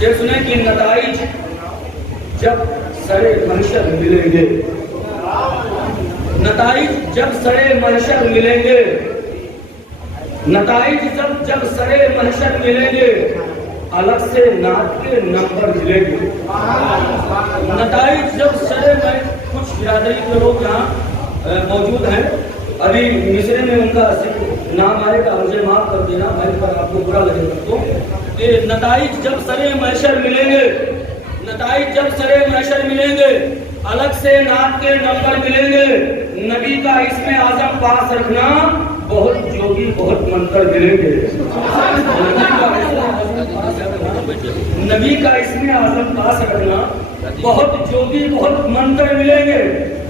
شعر سنیں کہ نتائج جب سرے محشر ملیں گے، نتائج جب سرے محشر ملیں گے، نتائج جب سرے محشر ملیں گے، الگ سے نعت کے نمبر ملیں گے۔ نتائج جب سرے میں کچھ برادری کے لوگ یہاں موجود ہیں، ابھی مصرے میں ان کا نام آئے گا، مجھے معاف کر دینا، میں پر آپ کو برا لگے گا تو کہ نتائج جب سرے محشر ملیں گے، نتائج جب سرے محشر ملیں گے، الگ سے نعت کے نمبر ملیں گے، نبی کا اسم اعظم پاس رکھنا، بہت جوگی بہت منتر ملیں گے۔ نبی کا اسم اعظم پاس رکھنا، بہت جوگی بہت منتر ملیں گے،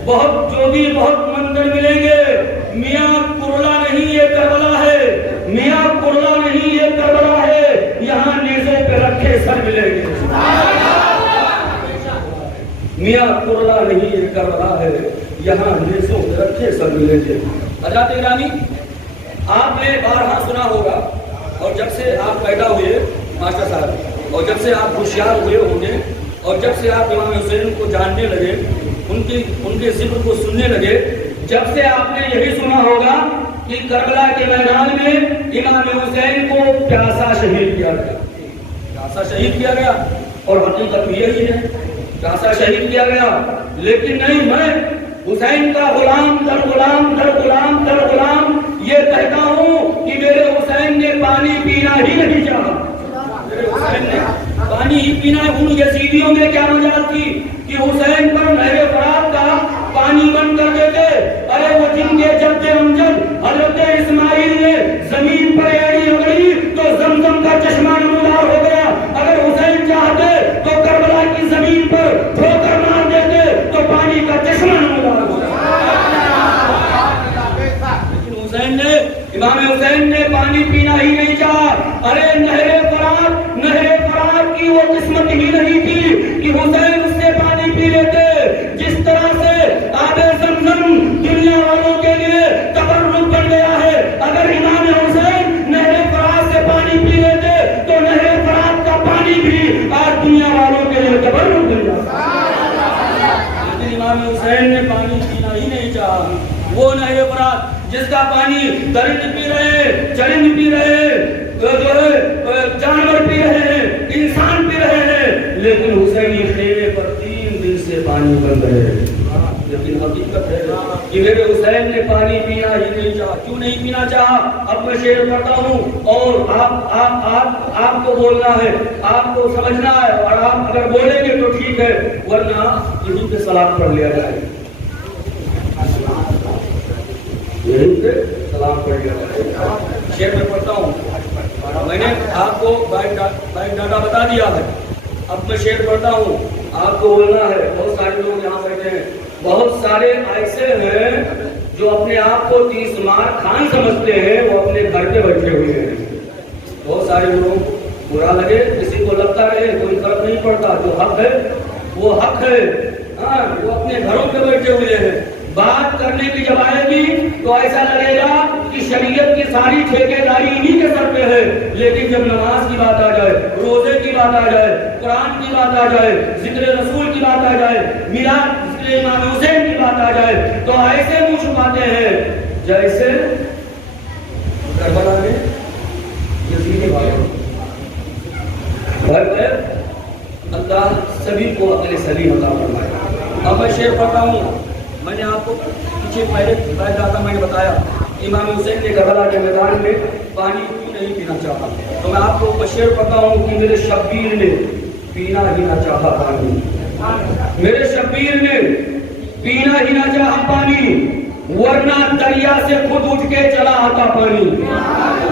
بہت جوگی بہت منتر ملیں گے۔ میاں کرلا نہیں یہ کربلا ہے، میاں کرلا نہیں یہ کربلا ہے، یہاں نیزے پہ رکھے سر ملیں گے۔ میاں کرلا نہیں یہ کربلا ہے، یہاں نیزوں پہ رکھے سر ملیں گے۔ حضرات گرامی، آپ نے بارہا سنا ہوگا، اور جب سے آپ پیدا ہوئے ماسٹر صاحب، اور جب سے آپ ہوشیار ہوئے ہوں گے، اور جب سے آپ امام حسین کو جاننے لگے، ان کے ذکر کو سننے لگے، جب سے آپ نے یہی سنا ہوگا کہ کربلا کے میدان میں امام حسین کو پیاسا شہید کیا گیا، پیاسا شہید کیا گیا، اور حقیقت یہی ہے، پیاسا شہید کیا گیا۔ لیکن نہیں، میں حسین کا غلام در غلام در غلام در غلام یہ کہتا ہوں کہ میرے حسین نے پانی پینا ہی نہیں چاہا، میرے حسین نے پانی ہی پینا ہے۔ ان یزیدیوں میں کیا مجال تھی کہ حسین پر نہر فرات کا پانی بند کر دیتے۔ ارے وہ جن کے جد امجد حضرت اسماعیل نے زمین پر ایڑی رگڑی تو زمزم کا چشمہ نمودار ہو گیا۔ اگر حسین چاہتے تو کربلا کی زمین پر ٹھوکر مار دیتے تو پانی کا چشمہ نمودار ہو گیا۔ لیکن حسین نے، امام حسین نے پانی پینا ہی نہیں چاہا۔ ارے نہر فرات کی وہ قسمت ہی نہیں تھی کہ حسین اس سے پانی پی لیتے۔ جس طرح سے آب زمزم دنیا والوں کے لیے تبرک بن گیا ہے، اگر امام حسین نہر فرات سے پانی پی لیتے تو نہر فرات کا پانی بھی آج دنیا والوں کے لیے تبرک بن جاتا۔ لیکن امام حسین نے پانی پینا ہی نہیں چاہا۔ وہ نہر فرات جس کا پانی درند پی رہے ہیں، چرند پی رہے ہیں، جو ہے جانور پی رہے ہیں، انسان پی رہے ہیں، لیکن حسینی خیمے پر 3 دن سے پانی بند ہے۔ لیکن حقیقت ہے کہ میرے حسین نے پانی پینا ہی نہیں چاہا۔ کیوں نہیں پینا چاہا؟ اب میں شعر پڑھتا ہوں، اور آپ کو بولنا ہے، آپ کو سمجھنا ہے، اور آپ اگر بولیں گے تو ٹھیک ہے، ورنہ یہیں پہ سلام پڑھ لیا جائے، یہیں پہ سلام پڑھ لیا جائے۔ شعر میں پڑھتا ہوں، میں نے آپ کو بائک ڈاٹا بتا دیا ہے، اب میں شعر پڑھتا ہوں، آپ کو بولنا ہے۔ بہت سارے لوگ یہاں بیٹھے ہیں، بہت سارے ایسے ہیں جو اپنے آپ کو 30 مار خان سمجھتے ہیں، وہ اپنے گھر پہ بیٹھے ہوئے ہیں۔ بہت سارے لوگ برا لگے، کسی کو لگتا رہے، کوئی فرق نہیں پڑتا، جو حق ہے وہ حق ہے۔ ہاں، وہ اپنے گھروں پہ بیٹھے ہوئے ہیں۔ بات کرنے کی جب آئے گی تو ایسا لگے گا کہ شریعت کی ساری ٹھیکیداری انہی کے سر پہ ہے، لیکن جب نماز کی بات آ جائے، روزے کی بات آ جائے، قرآن کی بات آ جائے، ذکر رسول کی بات آ جائے، میلاد ذکر امام حسین کی بات آ جائے، تو ایسے منہ چھپاتے ہیں جیسے کربلا میں یزیدی والوں۔ اللہ سبھی کو عقل سلیم عطا فرمائے۔ اب میں شعر پڑھتا ہوں۔ میں نے آپ کو پیچھے پہلے میں نے بتایا امام حسین نے کربلا کے میدان میں پانی کیوں نہیں پینا چاہا، تو میں آپ کو شعر پڑھتا ہوں کہ میرے شبیر نے پینا ہی نہ چاہا پانی، میرے شبیر نے پینا ہی نہ چاہا پانی، ورنہ دریا سے خود اٹھ کے چلا آتا پانی۔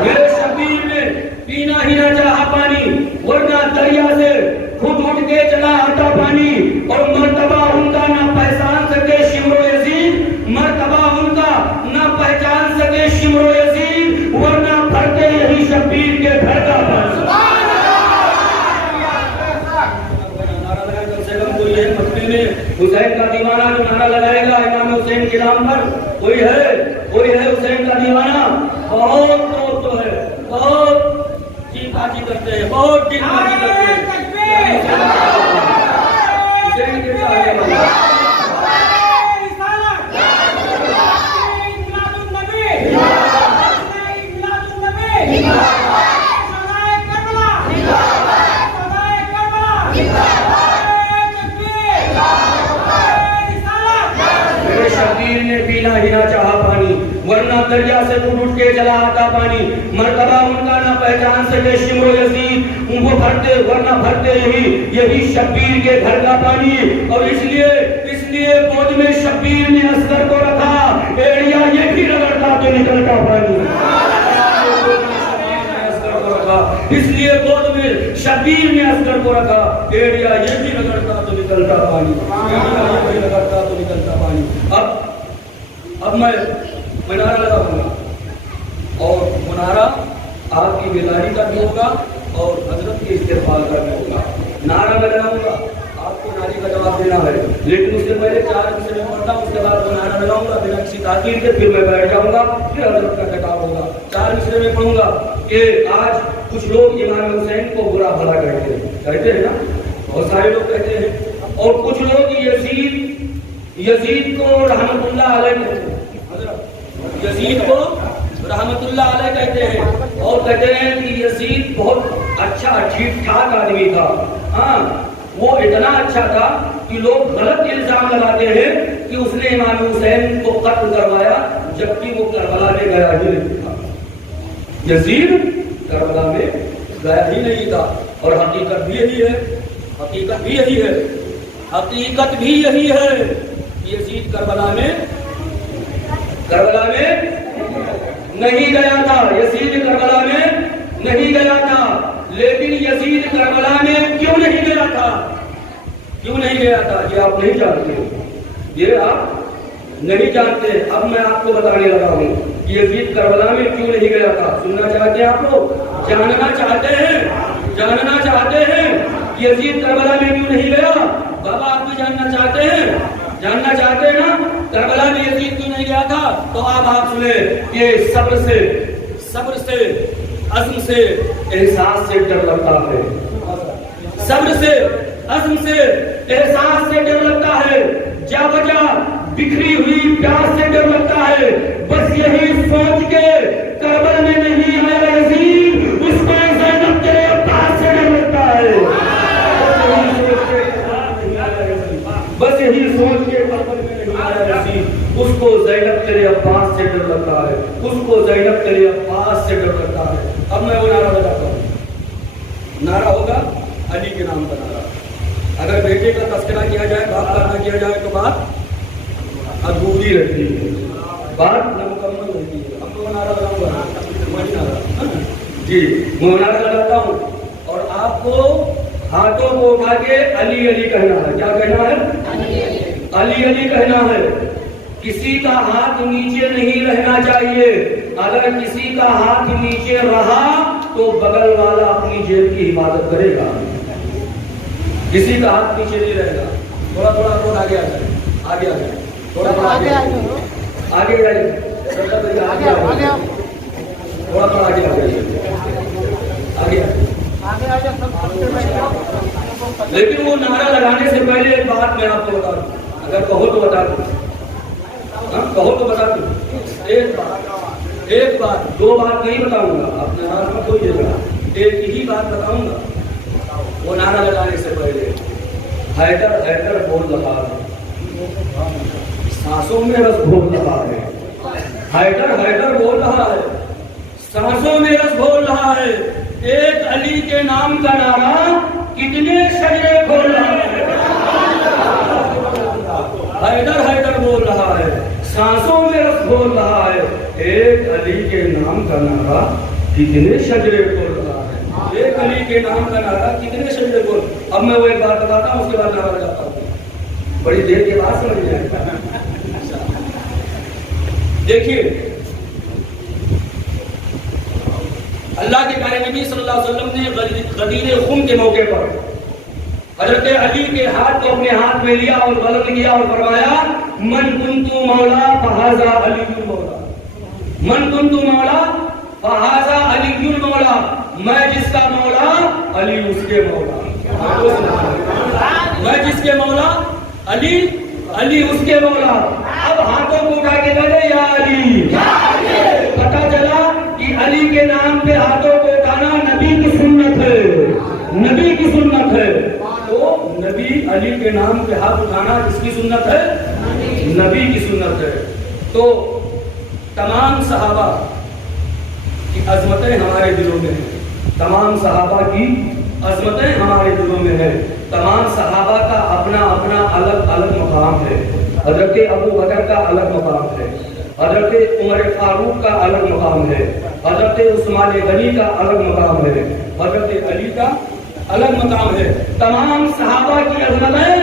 میرے شبیر نے پینا ہی نہ چاہا پانی، ورنہ دریا سے خود اٹھ کے چلا آتا پانی۔ اور مرتبہ ان کا نہ پہچان سکے شمر و یزید، مرتبہ ان کا نہ پہچان سکے شمر و یزید، ورنہ بھرتے یہی شبیر کے گھر کا پانی۔ نعرہ لگائے کم سے کم کوئی ہے مکے میں حسین کا دیوانہ جو نعرہ لگائے گا امام حسین کے نام پر؟ کوئی ہے حسین کا دیوانہ؟ بہت لوگ تو ہے، بہت چیخ بازی کرتے ہیں، بہت چیخ بازی کرتے ہیں، نکلتا پانی. مرتبہ ان کا نہ پہچان سکے شمر و یزید, ان کو بھرتے ورنہ بھرتے یہی شبیر کے گھر کا پانی. اور اس لیے گود میں شبیر نے اصغر کو رکھا, ایڑیا یہ بھی رگڑتا تو نکلتا پانی. اس لیے گود میں شبیر نے اصغر کو رکھا, ایڑیا یہ بھی رگڑتا تو نکلتا پانی. یہ بھی رگڑتا تو نکلتا پانی. اب میں منارہ لگاؤں گا, اور منارہ آپ کی بیداری کا بھی ہوگا اور حضرت کے استقبال کا بھی ہوگا. نعرہ میں لگاؤں گا, آپ کو نعرے کا جواب دینا ہے, لیکن اس سے پہلے 4 مصرے میں پڑھتا ہوں, اس کے بعد میں نعرہ لگاؤں گا بنا کسی تاخیر کے, پھر میں بیٹھ جاؤں گا, پھر حضرت کا خطاب ہوگا. 4 مصرے میں پڑھوں گا کہ آج کچھ لوگ امام حسین کو برا بھلا کہتے ہیں نا, بہت سارے لوگ کہتے ہیں, اور کچھ لوگ یزید کو رحمت اللہ علیہ کہتے ہیں. حضرت یزید کو رحمت اللہ علیہ کہتے ہیں, اور کہتے ہیں کہ یزید بہت اچھا ٹھیک ٹھاک آدمی تھا. ہاں, وہ اتنا اچھا تھا کہ لوگ غلط الزام لگاتے ہیں کہ اس نے امام حسین کو قتل کروایا, جبکہ وہ کربلا میں گیا ہی نہیں تھا. یزید کربلا میں گیا ہی نہیں تھا. اور حقیقت بھی یہی ہے, حقیقت بھی یہی ہے, حقیقت بھی یہی ہے. یزید کربلا میں نہیں گیا تھا, یزید کربلا میں نہیں گیا تھا. لیکن یزید کربلا میں کیوں نہیں گیا تھا, کیوں نہیں گیا تھا, یہ آپ نہیں جانتے, یہ آپ نہیں جانتے. اب میں آپ کو بتانے لگا ہوں کہ یزید کربلا میں کیوں نہیں گیا تھا. سننا چاہتے ہیں آپ لوگ, جاننا چاہتے ہیں یزید کربلا میں کیوں نہیں گیا. بابا آپ بھی جاننا چاہتے ہیں نا کربلا میں یزید کیوں نہیں گیا تھا. تو آپ سنیں کہ صبر سے عزم سے احساس سے ڈر لگتا ہے. صبر سے عزم سے احساس سے ڈر لگتا ہے. جا بجا بکھری ہوئی پیاس سے ڈر لگتا ہے. بس یہی سوچ کے کربلا میں نہیں آیا یزید, اس کو زینب کے پاس سے ڈر لگتا ہے. بس یہی سوچ کے کربلا میں نہیں آیا یزید, اس کو زینب تیرے عباس سے ڈر لگتا ہے. اس کو زینب تیرے عباس سے ڈر لگتا ہے. اب میں وہ نعرہ بتاتا ہوں. نعرہ ہوگا علی کے نام کا نعرہ. اگر بیٹے کا تذکرہ کیا جائے, باپ کا نہ کیا جائے تو بات ادھوری رہتی ہے, بات نامکمل رہتی ہے. اب وہ نعرہ لگاؤں گا, وہی نعرہ جی وہ نعرہ لگاتا ہوں, اور آپ کو ہاتھوں کو اٹھا کے علی علی کہنا ہے. کیا کہنا ہے؟ علی علی کہنا ہے. کسی کا ہاتھ نیچے نہیں رہنا چاہیے. اگر کسی کا ہاتھ نیچے رہا تو بغل والا اپنی جیب کی حفاظت کرے گا. کسی کا ہاتھ نیچے نہیں رہے گا. تھوڑا تھوڑا آگے آ جائے, تھوڑا تھوڑا آگے جائے, تھوڑا تھوڑا آگے آ جائے. لیکن وہ نعرہ لگانے سے پہلے ایک بات میں آپ کو بتا دوں, اگر کہو تو بتا دوں, کہو تو بتا دوں. ایک بات, 2 بات نہیں بتاؤں گا, آپ ناراض مت ہوئیے گا. ایک ہی بات بتاؤں گا. وہ نعرہ لگانے سے پہلے حیدر بول رہا ہے, سانسوں میں رس بول رہا ہے. حیدر بول رہا ہے, سانسوں میں رس بول رہا ہے. ایک علی کے نام کا نعرہ کتنے شجرے کھول رہا ہے. حیدر بول رہا ہے, سانسوں میں رس بول رہا ہے. ایک علی کے نام کا نعرہ کتنے شجرے کھول رہا ہے. ایک علی کے نام کا نعرہ کتنے شجرے کھول. اب میں وہ ایک بات بتاتا ہوں, اس کے بعد نعرہ بجاتا ہوں. بڑی دیر کے بعد سمجھ میں آئے گا. دیکھیے, اللہ کے پیارے نبی صلی اللہ علیہ وسلم نے غدیر خم کے موقع پر حضرت علی کے ہاتھ کو اپنے ہاتھ میں لیا اور بلند کیا اور فرمایا, من کنت مولا فہذا علی المولا. من کنت مولا فہذا علی المولا. میں جس کا مولا علی اس کے مولا. میں جس کے مولا علی اس کے مولا. اب ہاتھوں کو اٹھا کے کہے یا علی. پتہ چلا کہ علی کے نام پہ ہاتھوں کو اٹھانا نبی کی سنت ہے, نبی کی سنت ہے. تو نبی علی کے نام پہ ہاتھ اٹھانا کس کی سنت ہے؟ نبی کی سنت ہے. تو تمام صحابہ کی عظمتیں ہمارے دلوں میں ہیں، تمام صحابہ کی عظمتیں ہمارے دلوں میں ہیں، تمام صحابہ کا اپنا اپنا الگ الگ مقام ہے۔ حضرت ابو بکر کا الگ مقام ہے، حضرت عمر فاروق کا الگ مقام ہے، حضرت عثمان غنی کا الگ مقام ہے، حضرت علی کا الگ مقام ہے۔ تمام صحابہ کی عظمتیں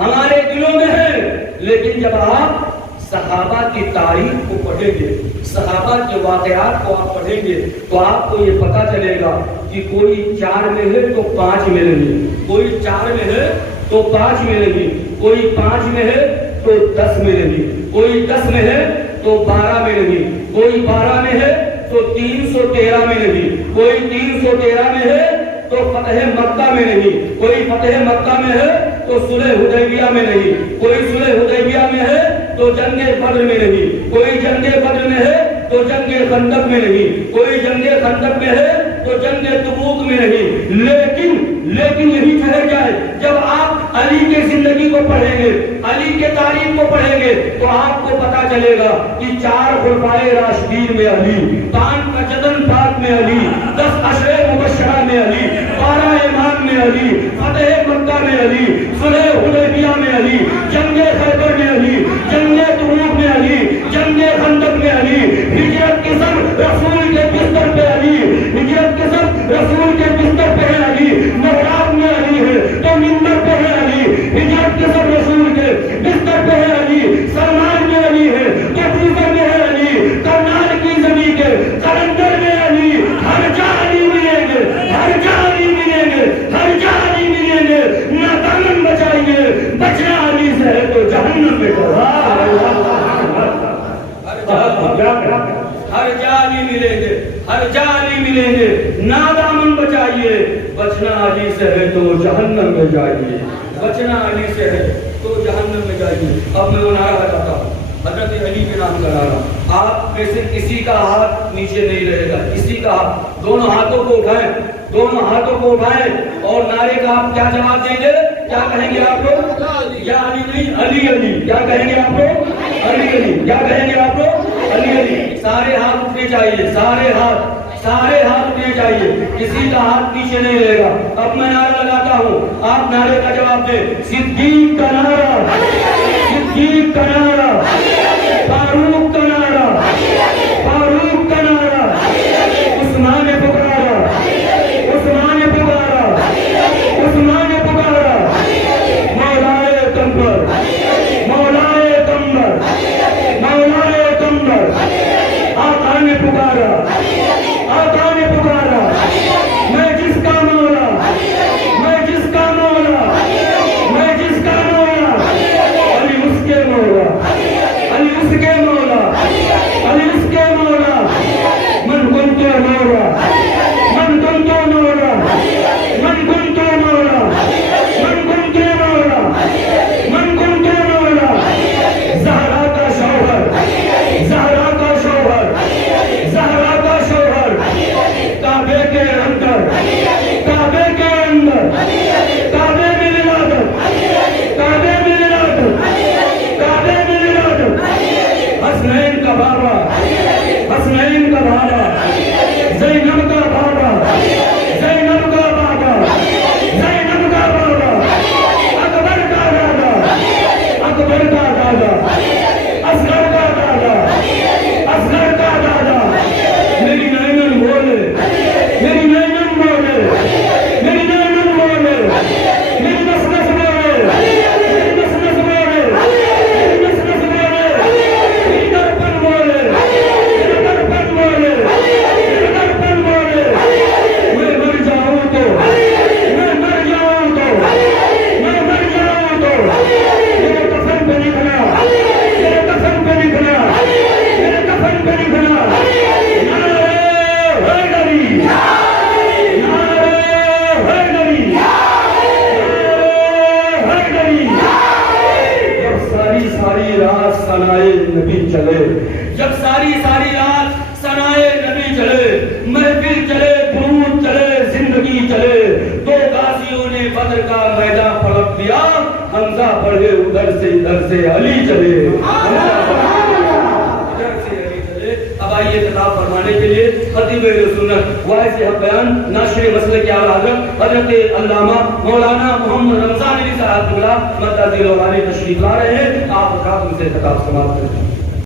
ہمارے دلوں میں ہیں، لیکن جب آپ صحابہ کی تاریخ کو پڑھیں گے، صحابہ کے واقعات کو آپ پڑھیں گے، تو آپ کو یہ پتہ چلے گا کہ کوئی 4 میں ہے تو 5 میں نہیں، کوئی 4 میں ہے تو 5 میں نہیں، کوئی 5 میں ہے تو 10 میں نہیں، کوئی 10 میں ہے تو 12 میں نہیں، کوئی 12 میں ہے تو 313 میں نہیں، کوئی 313 میں ہے تو فتح مکہ میں نہیں، کوئی فتح مکہ میں ہے تو صلح حدیبیہ میں نہیں، کوئی صلح حدیبیہ میں ہے تو جنگ بدر میں نہیں، کوئی جنگ بدر میں ہے تو جنگ خندق میں نہیں، کوئی جنگ خندق میں ہے تو جنگ تبوک میں نہیں۔ لیکن یہی ٹھہر جائے، جب آپ علی کی زندگی کو پڑھیں گے، علی کے تاریخ کو پڑھیں گے، تو آپ کو پتا چلے گا کہ 4 خلفائے راشدین میں علی، 5 قجدن پاک میں علی، 10 عشرے مبشرہ میں علی، 12 امام میں علی، فتح مکہ میں علی، صلح حدیبیہ میں علی، جنگ خیبر میں علی، جنگ تبوک میں علی، جنگ خندق میں علی، ہجرت کے سب رسول کے بستر پہ علی، ہجرت کے سب رسول کے بستر پہ ہے علی، محراب میں علی ہے تو منبر پہ ہے علی، ہجرت کے سب رسول کے بستر پہ ہے علی، سلمان میں علی ہے تو کوفہ میں ہے علی، کرنال کی زمین کے قلندر میں علی، ہر جا علی ملیں گے، ہر جا علی ملیں گے، ہر جا علی ملیں گے، نہ دامن بچائیے، بچنا علی سے ہے تو جہنم میں ہر جالی ملیں گے، ہر جالی ملیں گے، نہ دامن بچائیے، بچنا علی سے ہے تو جہنم میں جائیے، بچنا علی سے ہے تو جہنم میں جائیے۔ اب میں وہ نعرہ لگاتا ہوں، حضرت علی کے نام کا نعرہ، آپ میں سے کسی کا ہاتھ نیچے نہیں رہے گا، کسی کا ہاتھ، دونوں ہاتھوں کو اٹھائیں، دونوں ہاتھوں کو اٹھائیں اور نعرے کا آپ کیا جواب دیں گے؟ کیا کہیں گے آپ لوگ؟ یا علی نہیں، علی علی، کیا کہیں گے آپ لوگ؟ علی علی، کیا کہیں گے آپ لوگ؟ علی علی۔ سارے ہاتھ اٹھنے چاہیے، سارے ہاتھ اٹھنے چاہیے، کسی کا ہاتھ پیچھے نہیں رہے گا۔ اب میں نعرہ لگاتا ہوں، آپ نعرے کا جواب دیں۔ صدیق کا نعرہ، صدیق کا نعرہ، فاروق کا نعرہ، فاروق کا نعرہ، عثمان پکارا، عثمان پکارا، عثمان پکارا، مولائے کمبر، مولائے کمبر، مولائے کمبر، آقا نے پکارا، آقا نے پکارا، میں جس کا مولا، میں جس کا مولا، میں جس کا مولا، علی اس کے مولا، علی اس کے مولا، علی اس کے مولا، من کنت مولا، من کنت مولا، من کنت مولا، من کنت مولا، من کنت مولا، زہرا کا شوہر، زہرا کا شوہر، زہرا کا شوہر، کعبے کے اندر، کعبے کے اندر، کعبے میں ولادت، کعبے میں ولادت، کعبے میں ولادت، حسنین کا بابا، حسنین کا بابا، زینب کا بابا، زینب کا بابا، زینب کا بابا، اکبر کا دادا، اکبر کا دادا، اصغر کا دادا، اصغر کا دادا، میری نینن بولے، میری نینن بولے، میری نینن بولے، میری نس نس بولے، میری نس نس بولے، میری نس نس بولے، میری درپن بولے، میری درپن بولے، میری درپن بولے، میں مر جاؤں تو، میں مر جاؤں تو، میں مر جاؤں تو، میرے کفن پہ لکھنا، میرے کفن پہ لکھنا، میرے کفن پہ لکھنا، نعرہ حیدری، نعرہ حیدری، نعرہ حیدری۔ جب ساری رات ثنائے نبی چلے، جب ساری رات ثنائے نبی چلے، محفل چلے، درود چلے، زندگی چلے، دو غازیوں نے بدر کا میدان پلٹ دیا، حمزہ پڑھے ادھر سے علی چلے، ادھر سے علی چلے۔ اب آئیے خطاب فرمانے کے لیے خطیب اہل سنت وائس حق بیان ناشر مسلک کے اعلیٰ حضرت حضرت علامہ مولانا محمد رمضان علی صاحب قبلہ مدد ذیل العالی تشریف لا رہے ہیں. آپ حضرات ان سے خطاب سماعت کریں.